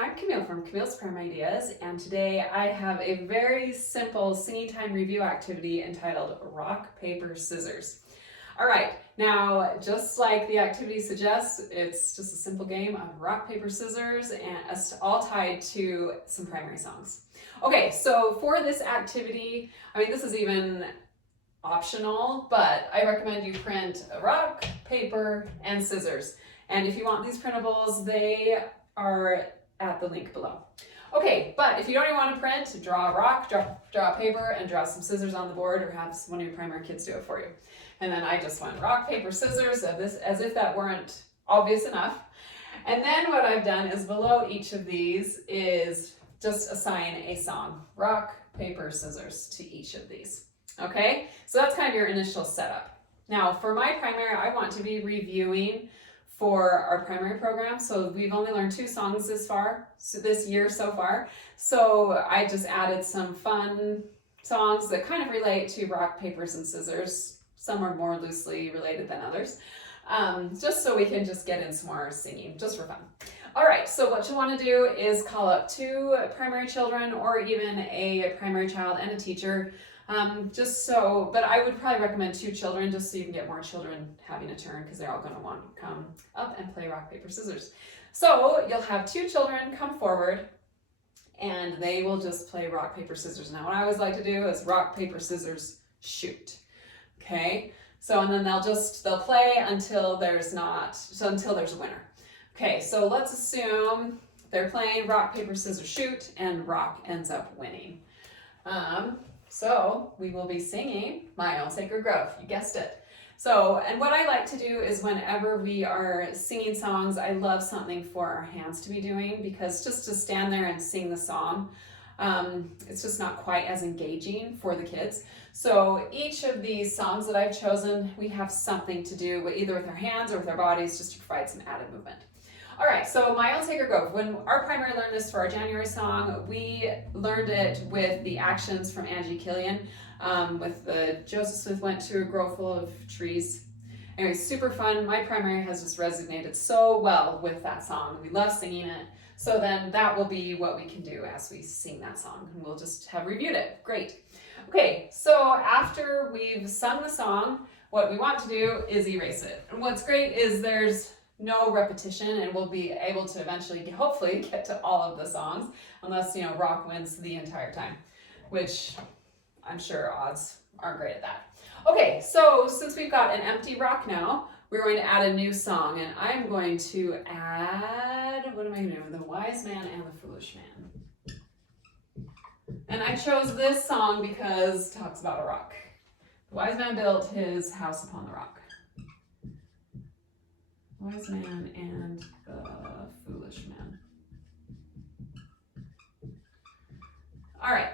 I'm Camille from Camille's Prime Ideas, and today I have a very simple singing time review activity entitled Rock, Paper, Scissors. All right, now just like the activity suggests, it's just a simple game of rock, paper, scissors, and it's all tied to some primary songs. Okay, so for this activity, this is even optional, but I recommend you print a rock, paper, and scissors. And if you want these printables, they are at the link below. Okay, but if you don't even want to print, draw a rock, draw a paper, and draw some scissors on the board, or have one of your primary kids do it for you. And then I just went rock, paper, scissors, as if that weren't obvious enough. And then what I've done is below each of these is just assign a song. Rock, paper, scissors to each of these. Okay, so that's kind of your initial setup. Now for my primary, I want to be reviewing for our primary program. So we've only learned 2 songs this year so far. So I just added some fun songs that kind of relate to rock, papers, and scissors. Some are more loosely related than others. Just so we can just get in some more singing, just for fun. All right, so what you want to do is call up 2 primary children or even a primary child and a teacher. But I would probably recommend 2 children just so you can get more children having a turn because they're all going to want to come up and play rock, paper, scissors. So you'll have 2 children come forward and they will just play rock, paper, scissors. Now what I always like to do is rock, paper, scissors, shoot. Okay, so and then they'll play until there's a winner. Okay, so let's assume they're playing rock, paper, scissors, shoot, and rock ends up winning. So we will be singing My Own Sacred Grove, you guessed it. So, and what I like to do is whenever we are singing songs, I love something for our hands to be doing, because just to stand there and sing the song, it's just not quite as engaging for the kids. So each of these songs that I've chosen, we have something to do either with our hands or with our bodies, just to provide some added movement. All right, so My Own Sacred Grove. When our primary learned this for our January song, we learned it with the actions from Angie Killian. Joseph Smith went to a grove full of trees. Anyway, super fun. My primary has just resonated so well with that song. We love singing it. So then that will be what we can do as we sing that song, and we'll just have reviewed it. Great. Okay, so after we've sung the song, what we want to do is erase it. And what's great is there's no repetition, and we'll be able to eventually, hopefully, get to all of the songs, unless, rock wins the entire time, which I'm sure odds aren't great at that. Okay, so since we've got an empty rock now, we're going to add a new song, and I'm going to add, what am I going to do? The Wise Man and the Foolish Man. And I chose this song because it talks about a rock. The wise man built his house upon the rock. Wise man and the foolish man. All right.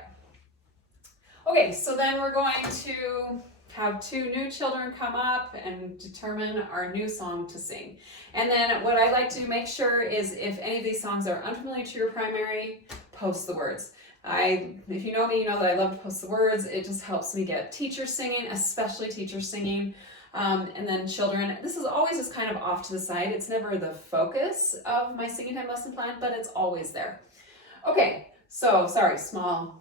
Okay, so then we're going to have 2 new children come up and determine our new song to sing. And then what I like to make sure is if any of these songs are unfamiliar to your primary, post the words. If you know me, you know that I love to post the words. It just helps me get teachers singing, especially teachers singing. And then children, this is always just kind of off to the side. It's never the focus of my singing time lesson plan, but it's always there. Okay, so sorry, small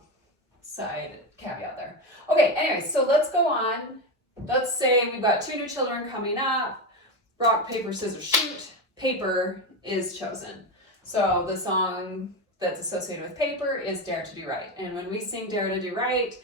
side caveat there. Okay, anyway, so let's go on. Let's say we've got 2 new children coming up. Rock, paper, scissors, shoot. Paper is chosen. So the song that's associated with paper is Dare to Do Right. And when we sing Dare to Do Right,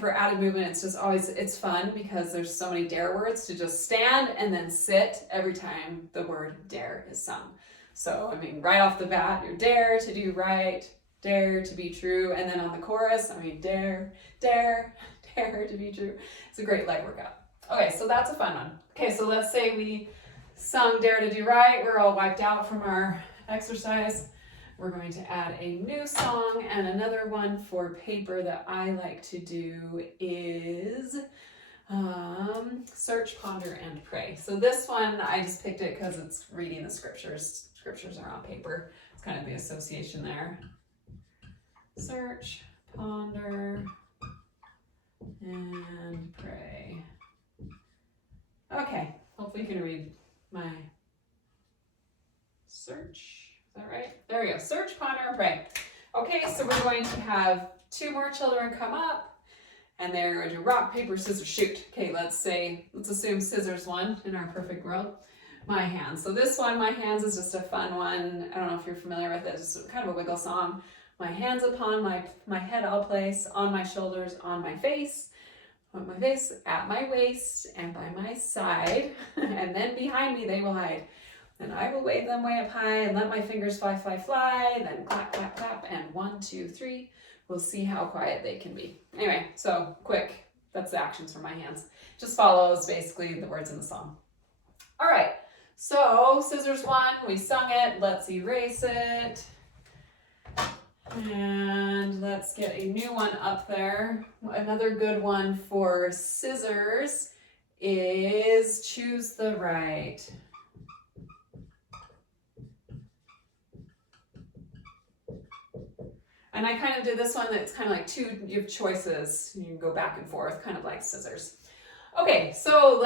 for added movement, it's fun because there's so many dare words to just stand and then sit every time the word dare is sung. So, right off the bat, you're dare to do right, dare to be true. And then on the chorus, dare, dare, dare to be true. It's a great leg workout. Okay, so that's a fun one. Okay, so let's say we sung Dare to Do Right. We're all wiped out from our exercise. We're going to add a new song, and another one for paper that I like to do is Search, Ponder, and Pray. So this one, I just picked it because it's reading the scriptures. Scriptures are on paper. It's kind of the association there. Search, ponder, and pray. Okay, hopefully you can read my search. that right? There we go. Search, ponder, and pray. Okay, so we're going to have 2 more children come up, and they're going to rock, paper, scissors, shoot. Okay, let's assume scissors won in our perfect world. My hands. So this one, my hands, is just a fun one. I don't know if you're familiar with it. It's kind of a wiggle song. My hands upon my head I'll place, on my shoulders, on my face. Put my face at my waist and by my side, and then behind me they will hide. And I will wave them way up high and let my fingers fly, fly, fly. Then clap, clap, clap, and 1, 2, 3. We'll see how quiet they can be. Anyway, so quick. That's the actions for my hands. Just follows basically the words in the song. All right. So scissors won. We sung it. Let's erase it. And let's get a new one up there. Another good one for scissors is choose the right. And I kind of did this one that's kind of like 2, you have choices. You can go back and forth, kind of like scissors. Okay, so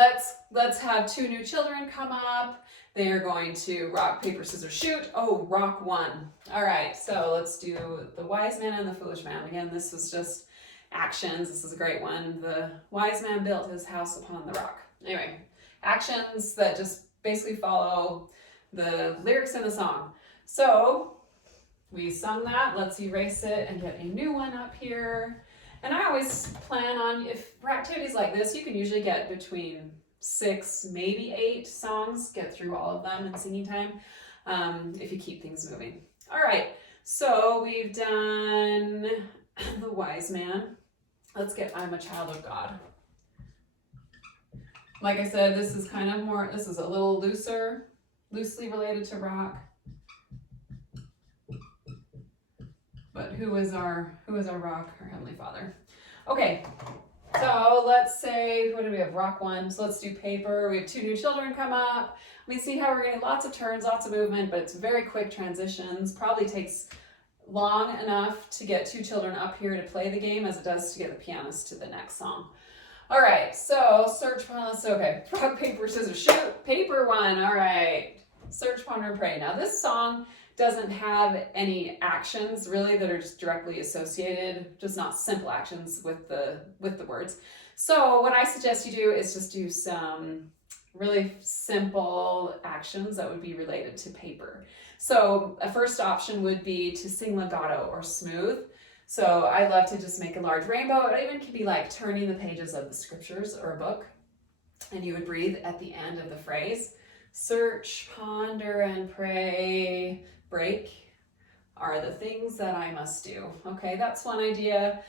let's have 2 new children come up. They are going to rock, paper, scissors, shoot. Oh, rock won. All right, so let's do the wise man and the foolish man. Again, this was just actions. This is a great one. The wise man built his house upon the rock. Anyway, actions that just basically follow the lyrics in the song. So we sung that. Let's erase it and get a new one up here. And I always plan on, if for activities like this, you can usually get between 6, maybe 8 songs, get through all of them in singing time, if you keep things moving. All right, so we've done the wise man. Let's get I'm a child of God. Like I said, this is kind of more, this is a little looser, loosely related to rock. But who is our rock? Our Heavenly Father. Okay, so let's say, what do we have? Rock 1. So let's do paper. We have 2 new children come up. We see how we're getting lots of turns, lots of movement, but it's very quick transitions. Probably takes long enough to get 2 children up here to play the game as it does to get the pianist to the next song. All right, so search, okay. Rock, paper, scissors, shoot. Paper 1, all right. Search, ponder, and pray. Now this song doesn't have any actions really that are just directly associated, just not simple actions with the words. So what I suggest you do is just do some really simple actions that would be related to paper. So a first option would be to sing legato or smooth. So I love to just make a large rainbow. It even could be like turning the pages of the scriptures or a book, and you would breathe at the end of the phrase. Search, ponder, and pray. Break are the things that I must do. Okay, that's one idea.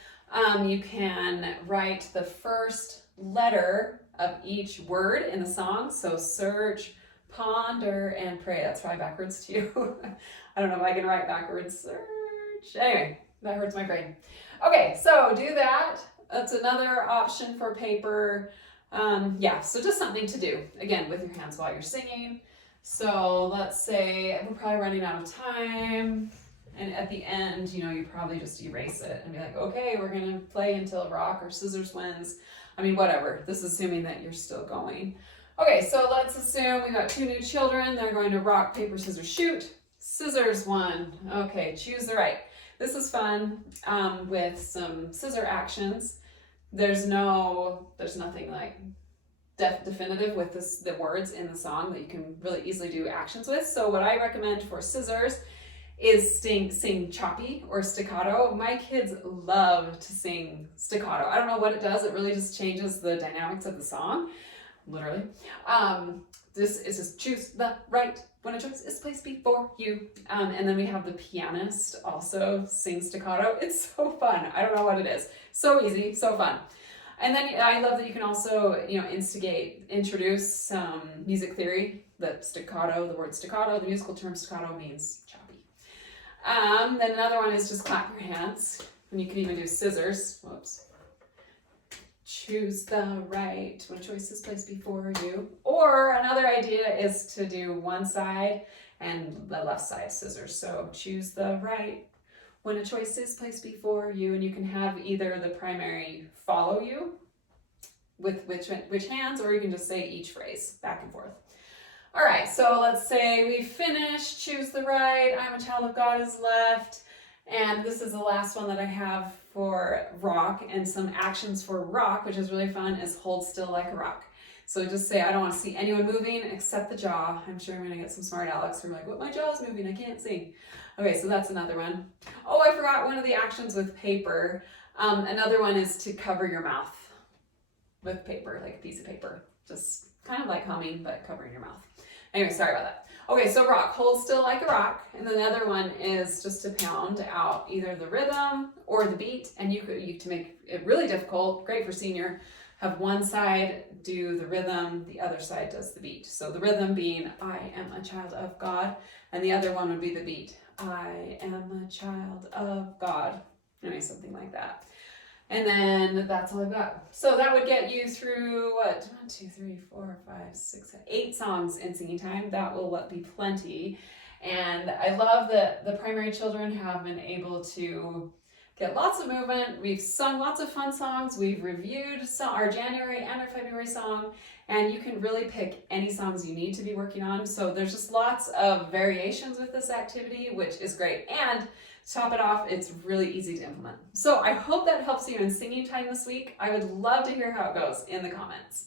You can write the first letter of each word in the song. So search, ponder, and pray. That's probably backwards to you. I don't know if I can write backwards. Search. Anyway, that hurts my brain. Okay, so do that. That's another option for paper. Yeah, so just something to do, again, with your hands while you're singing. So let's say we're probably running out of time, and at the end, you probably just erase it and be like, okay, we're gonna play until rock or scissors wins. I mean, whatever. This is assuming that you're still going. Okay, so let's assume we got 2 new children. They're going to rock, paper, scissors, shoot. Scissors won. Okay, choose the right. This is fun with some scissor actions. There's nothing like definitive with the words in the song that you can really easily do actions with. So what I recommend for scissors is sing choppy or staccato. My kids love to sing staccato. I don't know what it does. It really just changes the dynamics of the song, literally. This is just choose the right when a choice is placed before you. And then we have the pianist also sing staccato. It's so fun. I don't know what it is. So easy, so fun. And then I love that you can also, introduce some music theory. That staccato, the word staccato, the musical term staccato means choppy. Then another one is just clap your hands. And you can even do scissors. Whoops. Choose the right when a choice is placed before you. Or another idea is to do one side and the left side scissors. So choose the right when a choice is placed before you, and you can have either the primary follow you with which hands, or you can just say each phrase back and forth. All right, so let's say we finished Choose the Right, I'm a Child of God is left, and this is the last one that I have for rock, and some actions for rock, which is really fun, is hold still like a rock. So just say, I don't want to see anyone moving except the jaw. I'm sure I'm going to get some smart Alex who are like, what, my jaw's moving, I can't see. Okay, so that's another one. Oh, I forgot one of the actions with paper. Another one is to cover your mouth with paper, like a piece of paper. Just kind of like humming, but covering your mouth. Anyway, sorry about that. Okay, so rock, hold still like a rock. And then the other one is just to pound out either the rhythm or the beat. And you to make it really difficult, great for senior, have one side do the rhythm, the other side does the beat. So the rhythm being, I am a child of God, and the other one would be the beat, I am a child of God. Anyway, something like that. And then that's all I've got. So that would get you through what? 1, 2, 3, 4, 5, 6, 8 songs in singing time. That will be plenty. And I love that the primary children have been able to get lots of movement. We've sung lots of fun songs. We've reviewed our January and our February song, and you can really pick any songs you need to be working on. So there's just lots of variations with this activity, which is great. And to top it off, it's really easy to implement. So I hope that helps you in singing time this week. I would love to hear how it goes in the comments.